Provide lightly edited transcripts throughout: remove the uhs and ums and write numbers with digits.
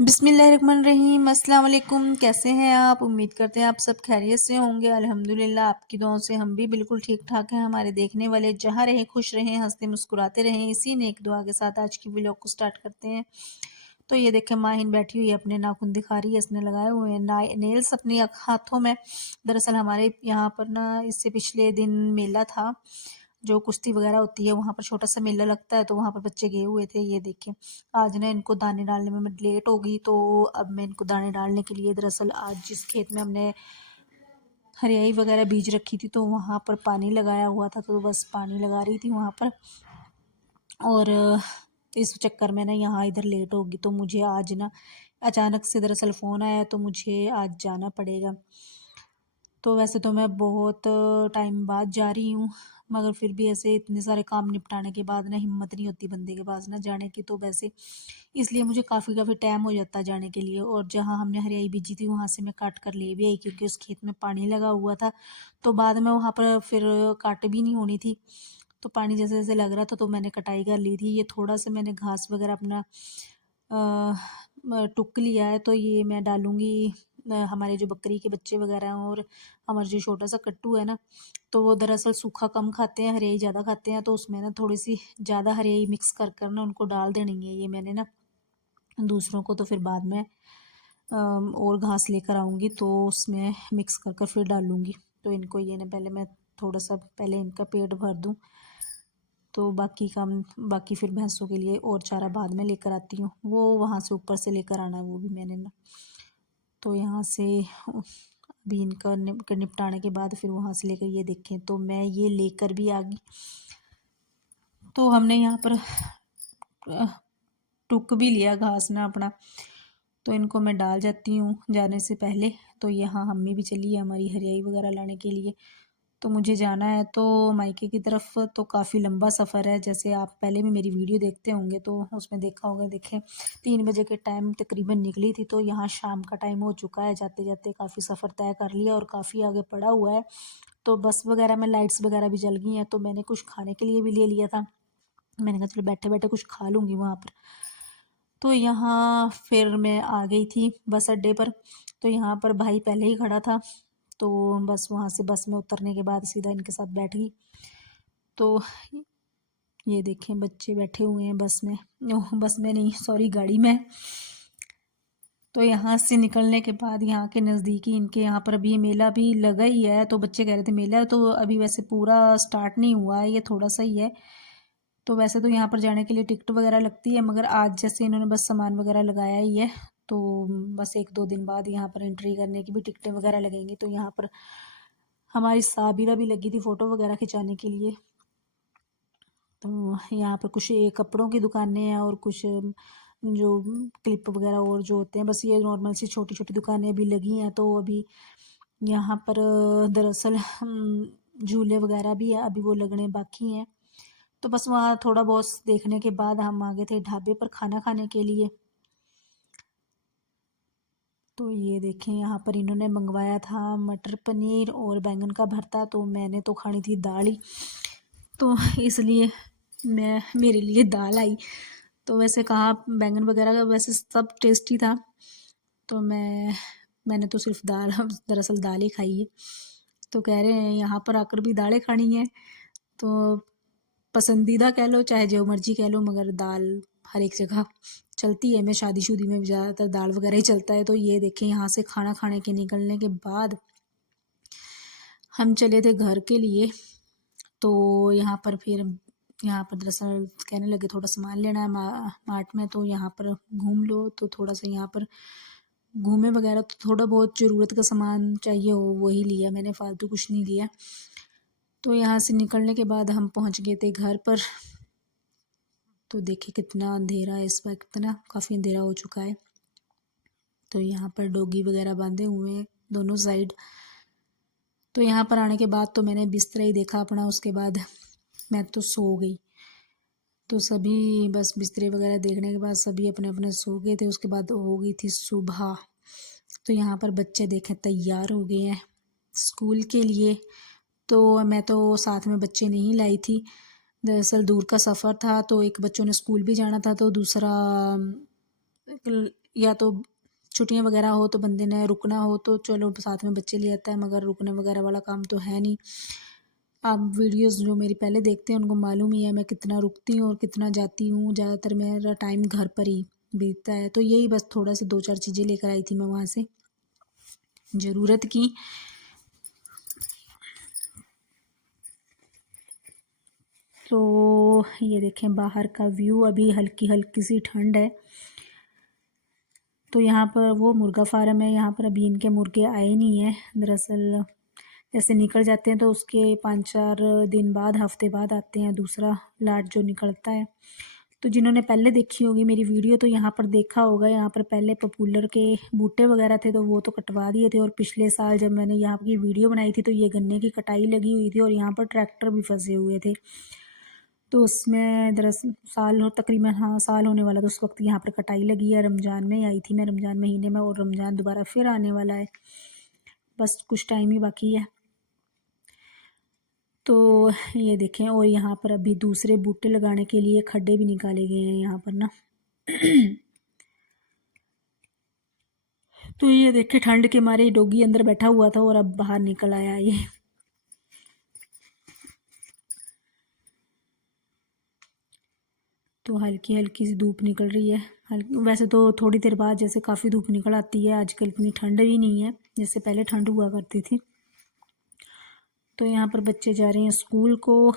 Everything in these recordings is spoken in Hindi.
बिस्मिल्लाहिर्रहमानिर्रहीम। अस्सलाम वालेकुम। कैसे हैं आप? उम्मीद करते हैं आप सब खैरियत से होंगे। अल्हम्दुलिल्लाह आपकी दुआओं से हम भी बिल्कुल ठीक ठाक हैं। हमारे देखने वाले जहाँ रहें खुश रहें, हंसते मुस्कुराते रहें, इसी नेक दुआ के साथ आज की व्लॉग को स्टार्ट करते हैं। तो ये देखें, माहिन बैठी हुई है, अपने नाखून दिखा रही है, इसने लगाए हुए हैं नेल्स अपनी हाथों में। दरअसल हमारे यहाँ पर ना इससे पिछले दिन मेला था, जो कुश्ती वगैरह होती है, वहाँ पर छोटा सा मेला लगता है, तो वहाँ पर बच्चे गए हुए थे। ये देखें, आज ना इनको दाने डालने में मैं लेट हो गई, तो अब मैं इनको दाने डालने के लिए, दरअसल आज जिस खेत में हमने हरियाई वगैरह बीज रखी थी, तो वहाँ पर पानी लगाया हुआ था, तो बस पानी लगा रही थी वहाँ पर। और इस चक्कर में ना यहाँ इधर लेट होगी, तो मुझे आज ना अचानक से दरअसल फ़ोन आया, तो मुझे आज जाना पड़ेगा। तो वैसे तो मैं बहुत टाइम बाद जा रही हूँ, मगर फिर भी ऐसे इतने सारे काम निपटाने के बाद ना हिम्मत नहीं होती बंदे के पास ना जाने की, तो वैसे इसलिए मुझे काफ़ी टाइम हो जाता है जाने के लिए। और जहाँ हमने हरियाई बीजी थी वहाँ से मैं काट कर ले भी आई, क्योंकि उस खेत में पानी लगा हुआ था, तो बाद में वहाँ पर फिर काट भी नहीं होनी थी। तो पानी जैसे जैसे लग रहा था, तो मैंने कटाई कर ली थी। ये थोड़ा सा मैंने घास वगैरह अपना टुक लिया है, तो ये मैं डालूँगी। हमारे जो बकरी के बच्चे वगैरह हैं, और हमारा जो छोटा सा कट्टू है ना, तो वो दरअसल सूखा कम खाते हैं, हरियाई ज़्यादा खाते हैं, तो उसमें ना थोड़ी सी ज़्यादा हरियाई मिक्स कर कर ना उनको डाल देनी है ये मैंने ना। दूसरों को तो फिर बाद में और घास लेकर आऊँगी, तो उसमें मिक्स कर कर फिर डालूँगी। तो इनको ये ना पहले मैं थोड़ा सा पहले इनका पेट भर दूँ, तो बाकी काम, बाकी फिर भैंसों के लिए और चारा बाद में लेकर आती हूँ। वो वहाँ से ऊपर से लेकर आना है, वो भी मैंने ना। तो यहाँ से अभी इनका निपटाने के बाद फिर वहाँ से लेकर, ये देखें, तो मैं ये लेकर भी आ गई। तो हमने यहाँ पर टुक भी लिया घास ना अपना, तो इनको मैं डाल जाती हूँ जाने से पहले। तो यहाँ अम्मी भी चली है हमारी हरियाई वगैरह लाने के लिए। तो मुझे जाना है तो मायके की तरफ, तो काफ़ी लंबा सफ़र है। जैसे आप पहले भी मेरी वीडियो देखते होंगे तो उसमें देखा होगा, देखें 3 बजे के टाइम तकरीबन निकली थी, तो यहाँ शाम का टाइम हो चुका है। जाते जाते काफ़ी सफ़र तय कर लिया और काफ़ी आगे पड़ा हुआ है। तो बस वगैरह में लाइट्स वगैरह भी जल गई हैं, तो मैंने कुछ खाने के लिए भी ले लिया था। मैंने कहा चलो बैठे बैठे कुछ खा लूँगी वहाँ पर। तो यहाँ फिर मैं आ गई थी बस अड्डे पर। तो यहाँ पर भाई पहले ही खड़ा था, तो बस वहाँ से बस में उतरने के बाद सीधा इनके साथ बैठ गई। तो ये देखें, बच्चे बैठे हुए हैं बस में, ओह बस में नहीं, सॉरी, गाड़ी में। तो यहाँ से निकलने के बाद यहाँ के नज़दीकी इनके यहाँ पर अभी मेला भी लगा ही है, तो बच्चे कह रहे थे मेला तो अभी वैसे पूरा स्टार्ट नहीं हुआ है, ये थोड़ा सा ही है। तो वैसे तो यहाँ पर जाने के लिए टिकट वगैरह लगती है, मगर आज जैसे इन्होंने बस सामान वगैरह लगाया ही है, तो बस 1-2 दिन बाद यहाँ पर एंट्री करने की भी टिकटें वगैरह लगेंगी। तो यहाँ पर हमारी साबिरा भी लगी थी फ़ोटो वगैरह खिंचाने के लिए। तो यहाँ पर कुछ ये कपड़ों की दुकानें हैं, और कुछ जो क्लिप वगैरह और जो होते हैं, बस ये नॉर्मल सी छोटी छोटी दुकानें अभी लगी हैं। तो अभी यहाँ पर दरअसल झूले वगैरह भी है, अभी वो लगने बाकी हैं। तो बस वहाँ थोड़ा बहुत देखने के बाद हम आ गए थे ढाबे पर खाना खाने के लिए। तो ये देखें, यहाँ पर इन्होंने मंगवाया था मटर पनीर और बैंगन का भरता, तो मैंने तो खानी थी दाल ही, तो इसलिए मैं मेरे लिए दाल आई। तो वैसे कहा बैंगन वगैरह का वैसे सब टेस्टी था, तो मैंने तो सिर्फ दाल दरअसल दाल ही खाई है। तो कह रहे हैं यहाँ पर आकर भी दालें खानी है, तो पसंदीदा कह लो चाहे जो मर्जी कह लो, मगर दाल हर एक जगह चलती है। मैं शादीशुदी में ज़्यादातर दाल वगैरह ही चलता है। तो ये देखें, यहाँ से खाना खाने के निकलने के बाद हम चले थे घर के लिए। तो यहाँ पर दरअसल कहने लगे थोड़ा सामान लेना है मार्ट में, तो यहाँ पर घूम लो। तो थोड़ा सा यहाँ पर घूमे वगैरह, तो थोड़ा बहुत ज़रूरत का सामान चाहिए हो वही लिया मैंने, फालतू कुछ नहीं लिया। तो यहाँ से निकलने के बाद हम पहुँच गए थे घर पर। तो देखिए कितना अंधेरा है इस वक्त ना, काफ़ी अंधेरा हो चुका है। तो यहाँ पर डॉगी वगैरह बांधे हुए हैं दोनों साइड। तो यहाँ पर आने के बाद तो मैंने बिस्तर ही देखा अपना, उसके बाद मैं तो सो गई। तो सभी बस बिस्तरे वगैरह देखने के बाद सभी अपने अपने सो गए थे। उसके बाद हो गई थी सुबह। तो यहाँ पर बच्चे देखें तैयार हो गए हैं स्कूल के लिए। तो मैं तो साथ में बच्चे नहीं लाई थी, दरअसल दूर का सफ़र था, तो एक बच्चों ने स्कूल भी जाना था, तो दूसरा या तो छुट्टियां वगैरह हो तो बंदे ने रुकना हो तो चलो साथ में बच्चे ले आता है, मगर रुकने वगैरह वाला काम तो है नहीं। आप वीडियोस जो मेरी पहले देखते हैं उनको मालूम ही है मैं कितना रुकती हूँ और कितना जाती हूँ। ज़्यादातर मेरा टाइम घर पर ही बीतता है। तो यही बस थोड़ा सा 2-4 चीज़ें लेकर आई थी मैं वहाँ से ज़रूरत की। तो ये देखें बाहर का व्यू, अभी हल्की हल्की सी ठंड है। तो यहाँ पर वो मुर्गा फार्म है, यहाँ पर अभी इनके मुर्गे आए नहीं हैं। दरअसल जैसे निकल जाते हैं तो उसके 5-4 दिन बाद, हफ्ते बाद आते हैं दूसरा लाट जो निकलता है। तो जिन्होंने पहले देखी होगी मेरी वीडियो तो यहाँ पर देखा होगा, यहाँ पर पहले पॉपुलर के बूटे वगैरह थे तो वो तो कटवा दिए थे। और पिछले साल जब मैंने यहाँ की वीडियो बनाई थी तो ये गन्ने की कटाई लगी हुई थी और यहाँ पर ट्रैक्टर भी फंसे हुए थे। तो उसमें दरअसल साल हो तकरीबन, हाँ साल होने वाला, तो उस वक्त यहाँ पर कटाई लगी है। रमज़ान में आई थी मैं, रमज़ान महीने में, और रमज़ान दोबारा फिर आने वाला है, बस कुछ टाइम ही बाकी है। तो ये देखें, और यहाँ पर अभी दूसरे बूटे लगाने के लिए खड्डे भी निकाले गए हैं यहाँ पर ना। तो ये देखें ठंड के मारे डॉगी अंदर बैठा हुआ था और अब बाहर निकल आया ये। तो हल्की हल्की सी धूप निकल रही है। वैसे तो थोड़ी देर बाद जैसे काफ़ी धूप निकल आती है, आजकल इतनी ठंड भी नहीं है जैसे पहले ठंड हुआ करती थी। तो यहाँ पर बच्चे जा रहे हैं स्कूल को।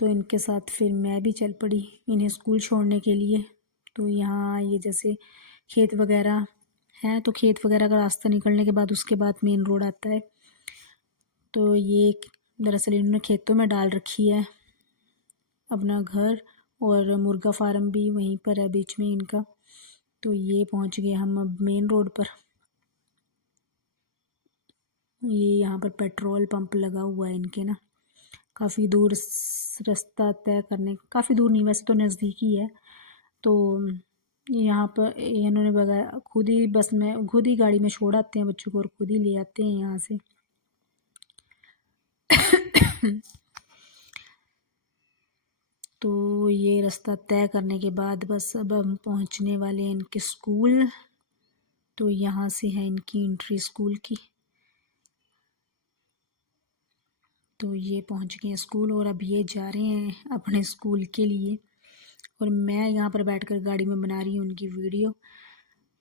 तो इनके साथ फिर मैं भी चल पड़ी इन्हें स्कूल छोड़ने के लिए। तो यहाँ ये जैसे खेत वगैरह हैं, तो खेत वगैरह का रास्ता निकलने के बाद उसके बाद मेन रोड आता है। तो ये दरअसल इन्होंने खेतों में डाल रखी है अपना घर, और मुर्गा फार्म भी वहीं पर है बीच में इनका। तो ये पहुंच गए हम अब मेन रोड पर। ये यहाँ पर पेट्रोल पंप लगा हुआ है इनके ना, काफ़ी दूर रास्ता तय करने, काफ़ी दूर नहीं वैसे तो नज़दीक ही है। तो यहाँ पर इन्होंने बगैर खुद ही बस में, खुद ही गाड़ी में छोड़ आते हैं बच्चों को और खुद ही ले आते हैं यहाँ से। तो ये रास्ता तय करने के बाद बस अब हम पहुँचने वाले हैं इनके स्कूल। तो यहाँ से है इनकी एंट्री स्कूल की। तो ये पहुँच गए हैं स्कूल और अब ये जा रहे हैं अपने स्कूल के लिए, और मैं यहाँ पर बैठकर गाड़ी में बना रही हूँ उनकी वीडियो।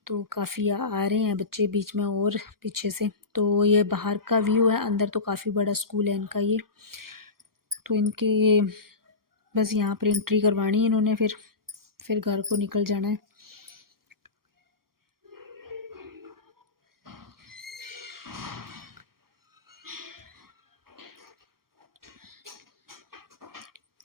तो काफ़ी आ रहे हैं बच्चे बीच में और पीछे से। तो ये बाहर का व्यू है, अंदर तो काफ़ी बड़ा स्कूल है इनका ये। तो इनके बस यहाँ पर एंट्री करवानी है इन्होंने, फिर घर को निकल जाना है।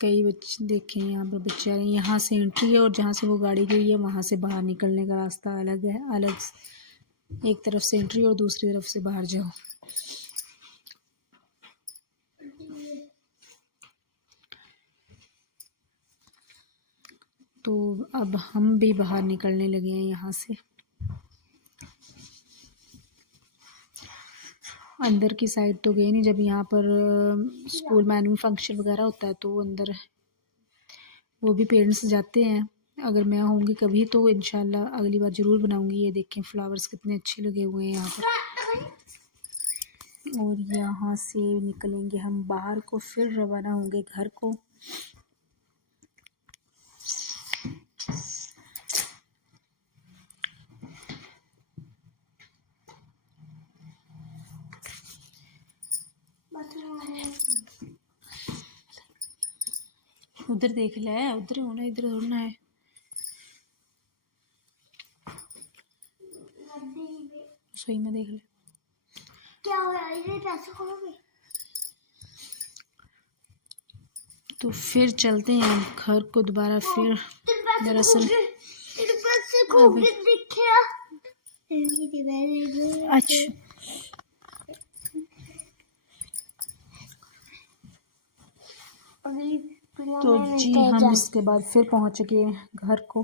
कई बच्चे देखें यहाँ पर बच्चे आ रहे हैं, यहाँ से एंट्री है और जहाँ से वो गाड़ी गई है वहाँ से बाहर निकलने का रास्ता अलग है, अलग एक तरफ से एंट्री और दूसरी तरफ से बाहर जाओ। तो अब हम भी बाहर निकलने लगे हैं यहाँ से। अंदर की साइड तो गए नहीं, जब यहाँ पर स्कूल में एनुअल फंक्शन वगैरह होता है तो अंदर वो भी पेरेंट्स जाते हैं। अगर मैं होंगी कभी तो इंशाल्लाह अगली बार ज़रूर बनाऊंगी। ये देखें फ्लावर्स कितने अच्छे लगे हुए हैं यहाँ पर। और यहाँ से निकलेंगे हम बाहर को, फिर रवाना होंगे घर को। उधर देख ले, उधर होना, इधर होना है। सही में देख ले क्या हो रहा है, पैसे खोलोगे। तो फिर चलते हैं हम घर को दोबारा। फिर दरअसल अच्छा, तो जी हम इसके बाद फिर पहुंच गए घर को,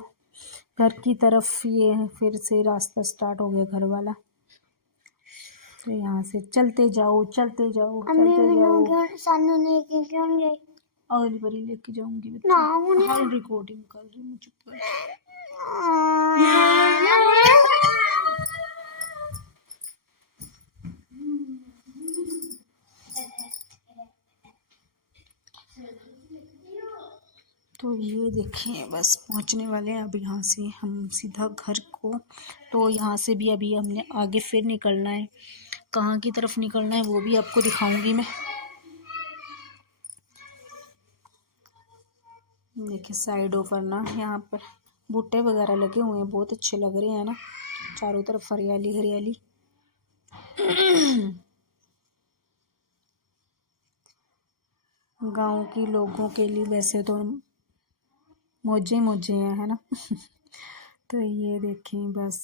घर की तरफ। ये फिर से रास्ता स्टार्ट हो गया घर वाला। तो यहाँ से चलते जाओ चलते जाओ चलते जाओ। अगली बारी लेके जाऊंगी ना बच्चा। हाँ रिकॉर्डिंग कर रही हूँ, चुप कर। तो ये देखिए बस पहुंचने वाले हैं अब यहाँ से हम सीधा घर को। तो यहाँ से भी अभी हमने आगे फिर निकलना है, कहाँ की तरफ निकलना है वो भी आपको दिखाऊंगी मैं। देखिए साइडों पर ना यहाँ पर भुट्टे वगैरह लगे हुए हैं, बहुत अच्छे लग रहे हैं ना, चारों तरफ हरियाली हरियाली। गांव के लोगों के लिए वैसे तो मौजे मौजे हैं, है ना। तो ये देखें बस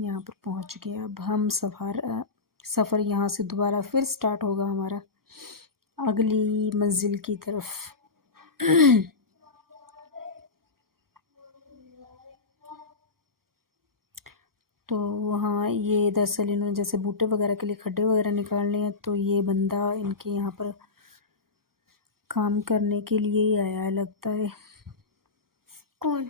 यहाँ पर पहुँच गए। अब हम सफ़र यहाँ से दोबारा फिर स्टार्ट होगा हमारा अगली मंजिल की तरफ। तो हाँ ये दरअसल इन्होंने जैसे बूटे वगैरह के लिए खड्डे वगैरह निकालने हैं, तो ये बंदा इनके यहाँ पर काम करने के लिए ही आया है लगता है। कौन?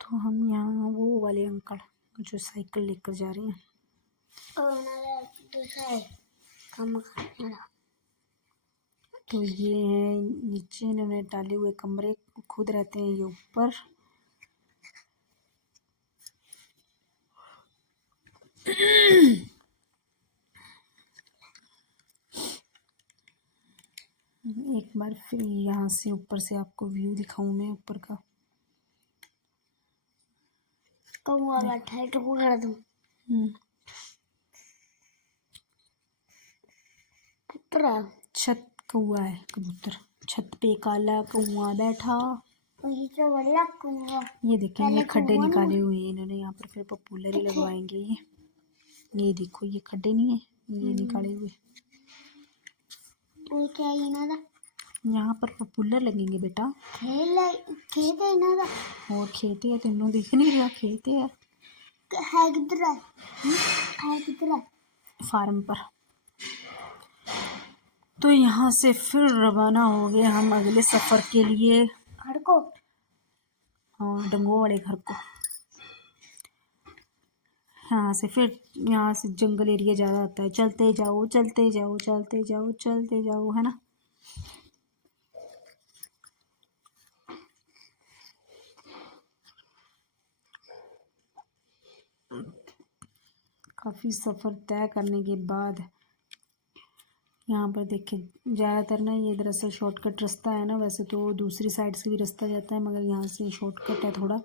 तो हम यहाँ वो वाले अंकल जो साइकिल लेकर जा रहे हैं। तो ये है नीचे इन्होंने डाले हुए कमरे, खुद रहते हैं ये ऊपर। एक बार फिर यहाँ से ऊपर से आपको व्यू दिखाऊं मैं ऊपर का। कौवा बैठा है, टुकु कर दूं। पुत्रा छत कौआ है, कबूतर छत पे काला कौआ बैठा। ये तो बड़ा कौवा। ये देखें ये खड्डे निकाले हुए हैं इन्होंने, यहाँ पर फिर पॉपुलर ही लगवाएंगे ये देखो ये खड्डे नहीं है, ये निकाले हुए। वो क्या है ना? यहाँ पर पॉपुलर लगेंगे बेटा। खेत है ना? और खेते है, तेनों दिख नहीं रहा खेते है किधर है? है किधर है? फार्म पर। तो यहाँ से फिर रवाना हो गए हम अगले सफ़र के लिए। घर को? हाँ डंगो वाले घर को। यहाँ से फिर यहाँ से जंगल एरिया ज़्यादा होता है, चलते जाओ चलते जाओ चलते जाओ चलते जाओ, है ना। काफ़ी सफ़र तय करने के बाद यहाँ पर देखिए ज़्यादातर ना ये दरअसल शॉर्टकट रास्ता है ना, वैसे तो दूसरी साइड से भी रास्ता जाता है मगर यहाँ से शॉर्टकट है थोड़ा।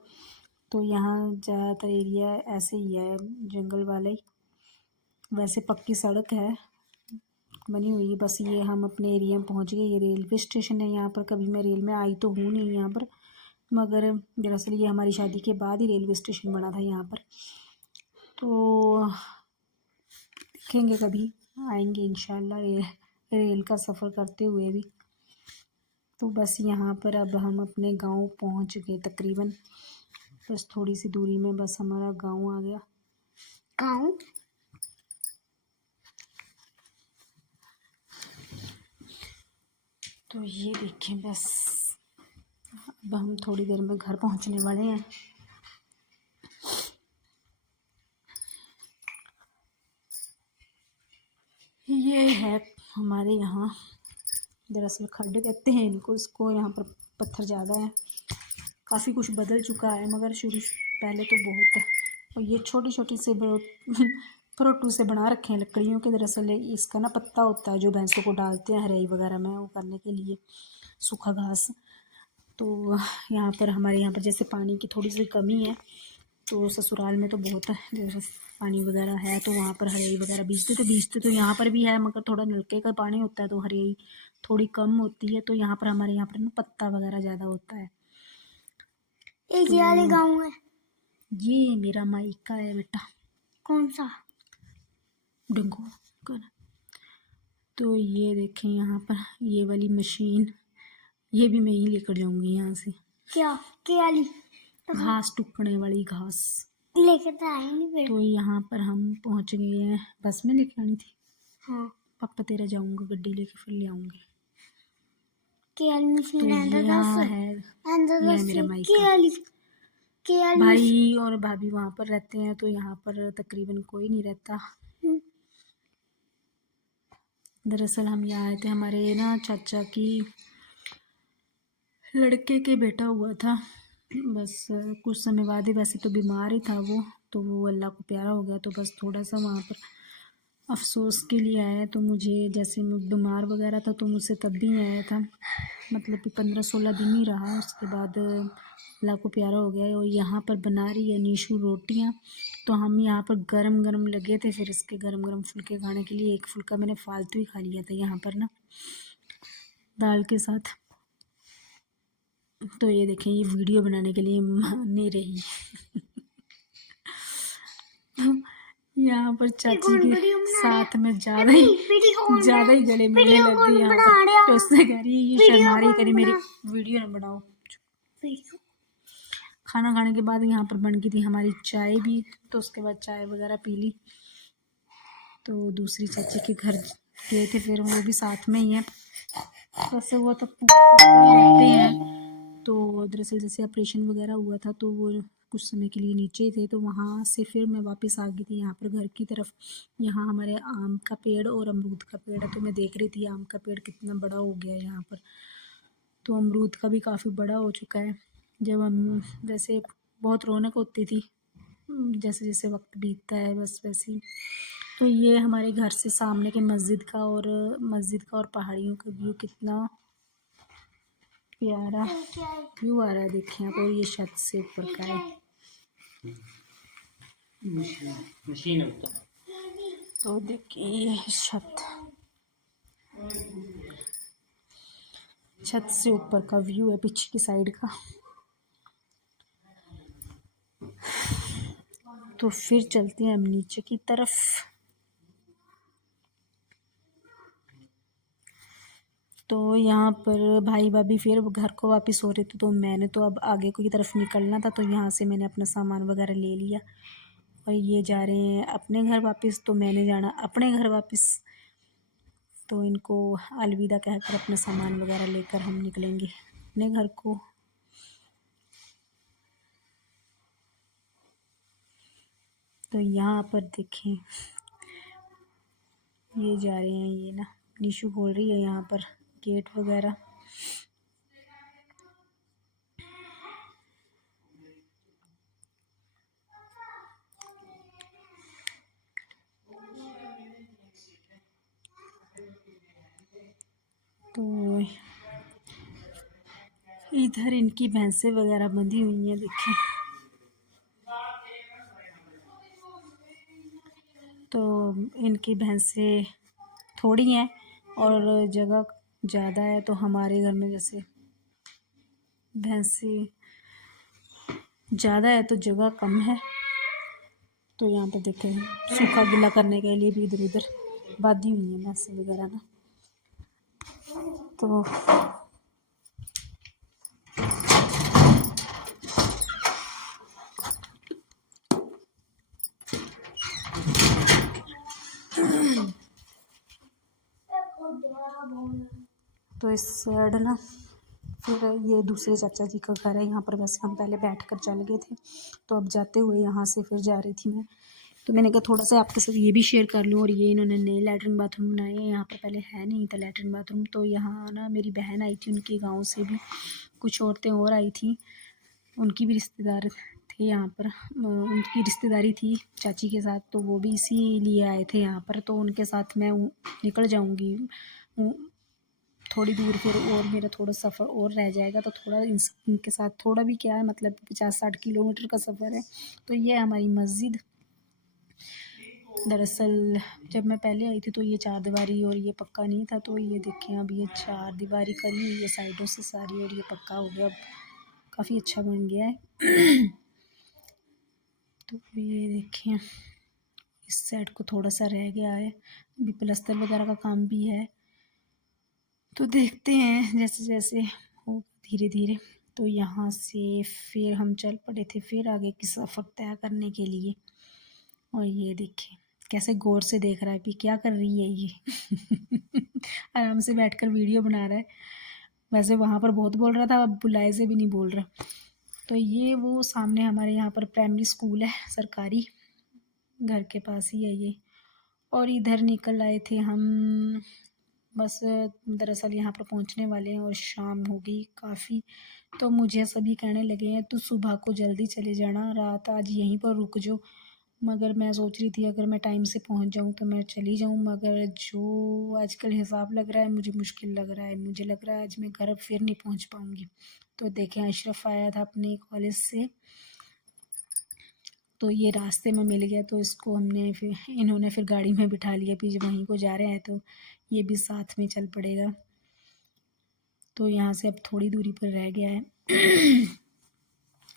तो यहाँ ज़्यादातर एरिया ऐसे ही है जंगल वाले ही, वैसे पक्की सड़क है बनी हुई है। बस ये हम अपने एरिया में पहुँच गए, ये रेलवे स्टेशन है यहाँ पर। कभी मैं रेल में आई तो हूँ नहीं यहाँ पर, मगर दरअसल ये हमारी शादी के बाद ही रेलवे स्टेशन बना था यहाँ पर। तो देखेंगे कभी आएंगे इंशाल्लाह रेल का सफ़र करते हुए भी। तो बस यहाँ पर अब हम अपने गांव पहुँच गए तकरीबन, बस थोड़ी सी दूरी में बस हमारा गांव आ गया। गाँव? तो ये देखें बस अब हम थोड़ी देर में घर पहुँचने वाले हैं। ये है हमारे यहाँ दरअसल खड्डे कहते हैं इनको, इसको यहाँ पर पत्थर ज़्यादा है, काफ़ी कुछ बदल चुका है मगर शुरू पहले तो बहुत। और ये छोटी छोटी से फ्रोटू से बना रखे हैं लकड़ियों के। दरअसल इसका ना पत्ता होता है जो भैंसों को डालते हैं हरियाई वगैरह में वो करने के लिए, सूखा घास। तो यहाँ पर हमारे यहाँ पर जैसे पानी की थोड़ी सी कमी है, तो ससुराल में तो बहुत जैसे पानी वगैरह है, तो वहाँ पर हरियाई वगैरह बीजते तो यहाँ पर भी है मगर थोड़ा नलके का पानी होता है तो हरियाई थोड़ी कम होती है। तो यहाँ पर हमारे यहाँ पर ना पत्ता वगैरह ज़्यादा होता है। एक ये वाले गाँव है? ये मेरा मायका है बेटा। कौन सा? डंगो कर। तो ये देखें यहाँ पर ये वाली मशीन, ये भी मैं ही लेकर जाऊंगी यहाँ से। क्या वाली? घास टुकने वाली घास लेकर तो आई नहीं फिर। तो यहाँ पर हम पहुँच गए हैं, बस में लेके आनी थी। हाँ पापा तेरा जाऊंगा गड्डी लेके फिर ले आऊँगी। केएल तो मशीन ये आंदा यहाँ दस है, आंदा ये है दस मेरा माइका। केएल केएल भाई और भाभी वहाँ पर रहते हैं, तो यहाँ पर तकरीबन कोई नहीं रहता। दरअसल हम यहाँ आए थे, हमारे ना चाचा की लड़के के बेटा हुआ था, बस कुछ समय बाद ही, वैसे तो बीमार ही था वो, तो वो अल्लाह को प्यारा हो गया, तो बस थोड़ा सा वहाँ पर अफसोस के लिए आया। तो मुझे जैसे मैं बीमार वगैरह था तो मुझसे तब भी नहीं आया था, मतलब कि 15-16 दिन ही रहा, उसके बाद अल्लाह को प्यारा हो गया। और यहाँ पर बना रही है नीशू रोटियाँ, तो हम यहाँ पर गरम गरम लगे थे फिर इसके गरम गरम फुलके खाने के लिए। एक फुलका मैंने फालतू ही खा लिया था यहाँ पर ना, दाल के साथ। तो ये देखें, ये वीडियो बनाने के लिए मान नहीं रही। यहाँ पर चाची के साथ में ज़्यादा ही गले मिलने लग गई यहाँ पर, तो उसने कह रही है ये शर्मा रही, करी मेरी वीडियो ना बनाओ। खाना खाने के बाद यहाँ पर बन गई थी हमारी चाय भी, तो उसके बाद चाय वगैरह पी ली, तो दूसरी चाची के घर गए थे, फिर वो भी साथ में ही है, वैसे हुआ तो रहते हैं। तो दरअसल जैसे ऑपरेशन वगैरह हुआ था तो वो कुछ समय के लिए नीचे थे, तो वहाँ से फिर मैं वापस आ गई थी यहाँ पर घर की तरफ। यहाँ हमारे आम का पेड़ और अमरूद का पेड़ है, तो मैं देख रही थी आम का पेड़ कितना बड़ा हो गया है यहाँ पर, तो अमरूद का भी काफ़ी बड़ा हो चुका है। जब हम वैसे बहुत रौनक होती थी, जैसे जैसे वक्त बीतता है बस वैसे ही। तो ये हमारे घर से सामने के मस्जिद का और पहाड़ियों का व्यू कितना प्यारा व्यू आ रहा है, देखिए आप। और ये छत से ऊपर का है, मशीन है तो देखिए ये छत से ऊपर का व्यू है, पीछे की साइड का। तो फिर चलते हैं हम नीचे की तरफ। तो यहाँ पर भाई भाभी फिर घर को वापस हो रहे थे, तो मैंने तो अब आगे की तरफ निकलना था, तो यहाँ से मैंने अपना सामान वगैरह ले लिया, और ये जा रहे हैं अपने घर वापस, तो मैंने जाना अपने घर वापस। तो इनको अलविदा कहकर अपना सामान वगैरह लेकर हम निकलेंगे अपने घर को। तो यहाँ पर देखें, ये जा रहे हैं, ये ना निशु खोल रही है यहाँ पर गेट वगैरह। तो इधर इनकी भैंसें वगैरह बंधी हुई हैं, देखें। तो इनकी भैंसें थोड़ी हैं और जगह ज़्यादा है, तो हमारे घर में जैसे भैंसें ज़्यादा है तो जगह कम है, तो यहाँ पर देखें सूखा गिला करने के लिए भी इधर उधर बांधी हुई है भैंसें वगैरह ना। तो तो इस साइड ना फिर ये दूसरे चाचा जी का घर है, यहाँ पर वैसे हम पहले बैठ कर चल गए थे, तो अब जाते हुए यहाँ से फिर जा रही थी मैं, तो मैंने कहा थोड़ा सा आपके साथ ये भी शेयर कर लूँ। और ये इन्होंने नए लैट्रिन बाथरूम बनाए हैं, यहाँ पर पहले है नहीं था लैट्रिन बाथरूम। तो यहाँ ना मेरी बहन आई थी, उनके गाँव से भी कुछ औरतें और आई थी, उनकी भी रिश्तेदार थे यहाँ पर, उनकी रिश्तेदारी थी चाची के साथ, तो वो भी इसीलिए आए थे यहाँ पर। तो उनके साथ मैं निकल जाऊँगी थोड़ी दूर, फिर और मेरा थोड़ा सफ़र और रह जाएगा, तो थोड़ा इनके साथ थोड़ा भी क्या है, मतलब 50-60 किलोमीटर का सफ़र है। तो ये है हमारी मस्जिद। दरअसल जब मैं पहले आई थी तो ये 4 दीवारी और ये पक्का नहीं था, तो ये देखें अब ये 4 दीवारी करी हुई है साइडों से सारी, और ये पक्का हो गया, अब काफ़ी अच्छा बन गया है। तो ये देखें इस साइड को थोड़ा सा रह गया है, अभी प्लस्तर वगैरह का काम भी है, तो देखते हैं जैसे जैसे हो धीरे धीरे। तो यहाँ से फिर हम चल पड़े थे फिर आगे की सफ़र तय करने के लिए। और ये देखिए कैसे गौर से देख रहा है कि क्या कर रही है ये। आराम से बैठकर वीडियो बना रहा है। वैसे वहाँ पर बहुत बोल रहा था, अब बुलाए से भी नहीं बोल रहा। तो ये वो सामने हमारे यहाँ पर प्राइमरी स्कूल है सरकारी, घर के पास ही है ये। और इधर निकल आए थे हम, बस दरअसल यहाँ पर पहुँचने वाले हैं और शाम हो गई काफ़ी। तो मुझे सभी कहने लगे हैं तू सुबह को जल्दी चले जाना, रात आज यहीं पर रुक जाओ। मगर मैं सोच रही थी अगर मैं टाइम से पहुँच जाऊँ तो मैं चली जाऊँ, मगर जो आजकल हिसाब लग रहा है मुझे मुश्किल लग रहा है। मुझे लग रहा है आज मैं घर फिर नहीं पहुँच पाऊँगी। तो देखें अशरफ आया था अपने कॉलेज से, तो ये रास्ते में मिल गया, तो इसको हमने फिर इन्होंने फिर गाड़ी में बिठा लिया, फिर वहीं को जा रहे हैं तो ये भी साथ में चल पड़ेगा। तो यहाँ से अब थोड़ी दूरी पर रह गया है।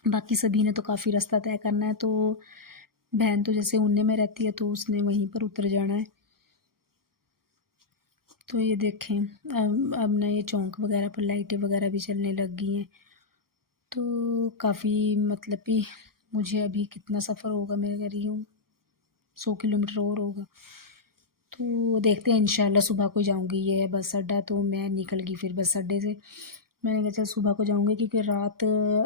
बाकी सभी ने तो काफ़ी रास्ता तय करना है, तो बहन तो जैसे ऊने में रहती है तो उसने वहीं पर उतर जाना है। तो ये देखें अब ना ये चौक वगैरह पर लाइटें वगैरह भी चलने लग गई हैं। तो काफ़ी मतलब कि मुझे अभी कितना सफ़र होगा, मैं कह रही हूँ 100 किलोमीटर और होगा। तो देखते हैं इंशाल्लाह सुबह को जाऊंगी। ये है बस अड्डा, तो मैं निकल गई फिर बस अड्डे से। मैंने कहा चल सुबह को जाऊंगी, क्योंकि रात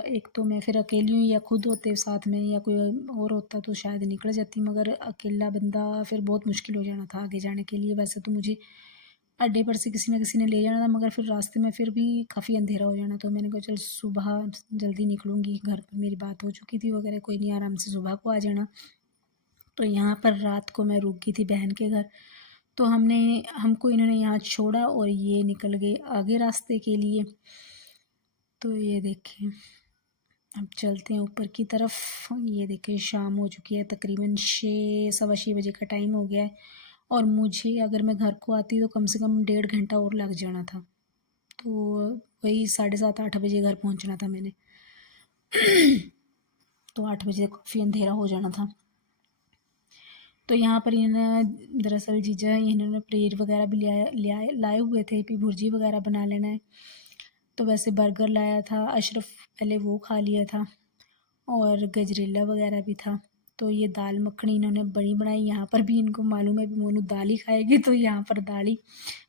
एक तो मैं फिर अकेली हूँ, या खुद होते साथ में या कोई और होता तो शायद निकल जाती, मगर अकेला बंदा फिर बहुत मुश्किल हो जाना था आगे जाने के लिए। वैसे तो मुझे अड्डे पर से किसी ना किसी ने ले जाना था, मगर फिर रास्ते में फिर भी काफ़ी अंधेरा हो जाना, तो मैंने कहा चल सुबह जल्दी निकलूँगी। घर पर मेरी बात हो चुकी थी वगैरह, कोई नहीं, आराम से सुबह को आ जाना। तो यहाँ पर रात को मैं रुक गई थी बहन के घर, तो हमको इन्होंने यहाँ छोड़ा और ये निकल गए आगे रास्ते के लिए। तो ये देखें अब चलते हैं ऊपर की तरफ। ये देखें शाम हो चुकी है, तकरीबन 6 सवा 6 बजे का टाइम हो गया है, और मुझे अगर मैं घर को आती तो कम से कम 1.5 घंटा और लग जाना था। तो वही 7:30 8 बजे घर पहुंचना था मैंने। तो 8 बजे काफ़ी अंधेरा हो जाना था। तो यहाँ पर इन्होंने दरअसल जीजा इन्होंने पनीर वगैरह भी लाए हुए थे, फिर भुर्जी वगैरह बना लेना है। तो वैसे बर्गर लाया था अशरफ, पहले वो खा लिया था, और गजरेला वगैरह भी था। तो ये दाल मखनी इन्होंने बड़ी बनाई। यहाँ पर भी इनको मालूम है भी मोनू दाल ही खाएगी, तो यहाँ पर दाल ही,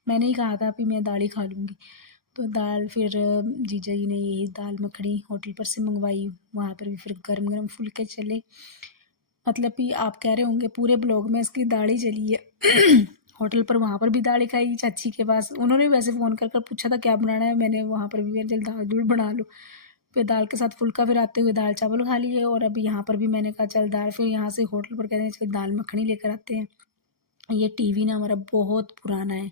मैंने ही कहा था कि मैं दाल ही खा लूँगी। तो दाल फिर जीजा जी ने यही दाल मखनी होटल पर से मंगवाई। वहाँ पर भी फिर गरम गरम फुलके चले। मतलब कि आप कह रहे होंगे पूरे ब्लॉग में इसकी दाढ़ी चली है। होटल पर वहाँ पर भी दाढ़ी खाई चाची के पास, उन्होंने वैसे फ़ोन कर पूछा था क्या बनाना है, मैंने वहाँ पर भी चल दाल दूल बना लो। फिर दाल के साथ फुल्का, फिर आते हुए दाल चावल खा लिए, और अभी यहाँ पर भी मैंने कहा चल दाल, फिर यहाँ से होटल पर कहते हैं चल दाल मखनी लेकर आते हैं। ये टीवी ना हमारा बहुत पुराना है,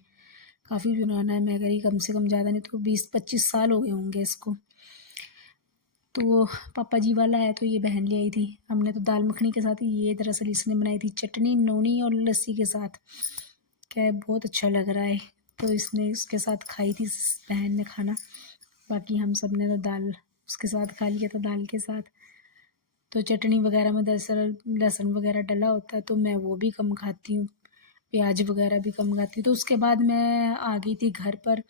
काफ़ी पुराना है, मैं कह रही कम से कम ज़्यादा नहीं तो 20-25 साल हो गए होंगे इसको। तो पापा जी वाला है, तो ये बहन ले आई थी। हमने तो दाल मखनी के साथ ये दरअसल इसने बनाई थी चटनी नोनी और लस्सी के साथ, क्या है बहुत अच्छा लग रहा है। तो इसने उसके साथ खाई थी बहन ने खाना, बाकी हम सब ने तो दाल उसके साथ खा लिया था दाल के साथ। तो चटनी वगैरह में दरअसल लहसुन वगैरह डला होता है, तो मैं वो भी कम खाती हूँ, प्याज वगैरह भी कम खाती हूँ। तो उसके बाद मैं आ गई थी घर पर,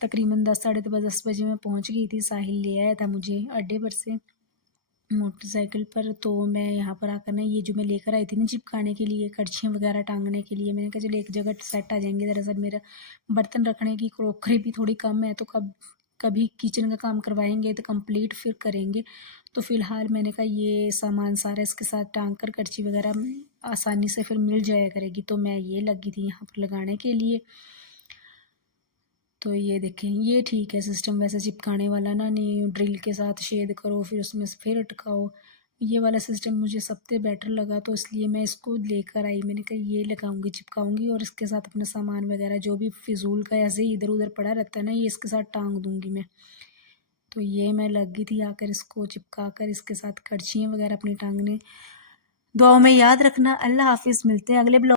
तकरीबन 10 साढ़े 10 बजे मैं पहुँच गई थी। साहिल ले आया था मुझे अड्डे पर से मोटरसाइकिल पर। तो मैं यहाँ पर आकर ना ये जो मैं लेकर आई थी ना चिपकाने के लिए, कड़छियाँ वगैरह टांगने के लिए, मैंने कहा चलो एक जगह सेट आ जाएंगे। दरअसल मेरा बर्तन रखने की क्रॉकरी भी थोड़ी कम है, तो कभी किचन का काम करवाएंगे तो कंप्लीट फिर करेंगे। तो फ़िलहाल मैंने कहा ये सामान सारा इसके साथ टांग कर कड़छी वगैरह आसानी से फिर मिल जाया करेगी, तो मैं ये लगी थी यहाँ पर लगाने के लिए। तो ये देखें ये ठीक है सिस्टम वैसे चिपकाने वाला ना, नहीं ड्रिल के साथ छेद करो फिर उसमें से फिर अटकाओ। ये वाला सिस्टम मुझे सबसे बेटर लगा, तो इसलिए मैं इसको लेकर आई। मैंने कहा ये लगाऊंगी चिपकाऊंगी, और इसके साथ अपना सामान वगैरह जो भी फिजूल का ऐसे ही इधर उधर पड़ा रहता है ना, ये इसके साथ टांग दूंगी मैं। तो ये मैं लगी थी आकर इसको चिपका कर इसके साथ कड़छियाँ वगैरह अपनी टांगने। दुआओं में याद रखना। अल्लाह हाफिज़, मिलते हैं अगले ब्लॉग।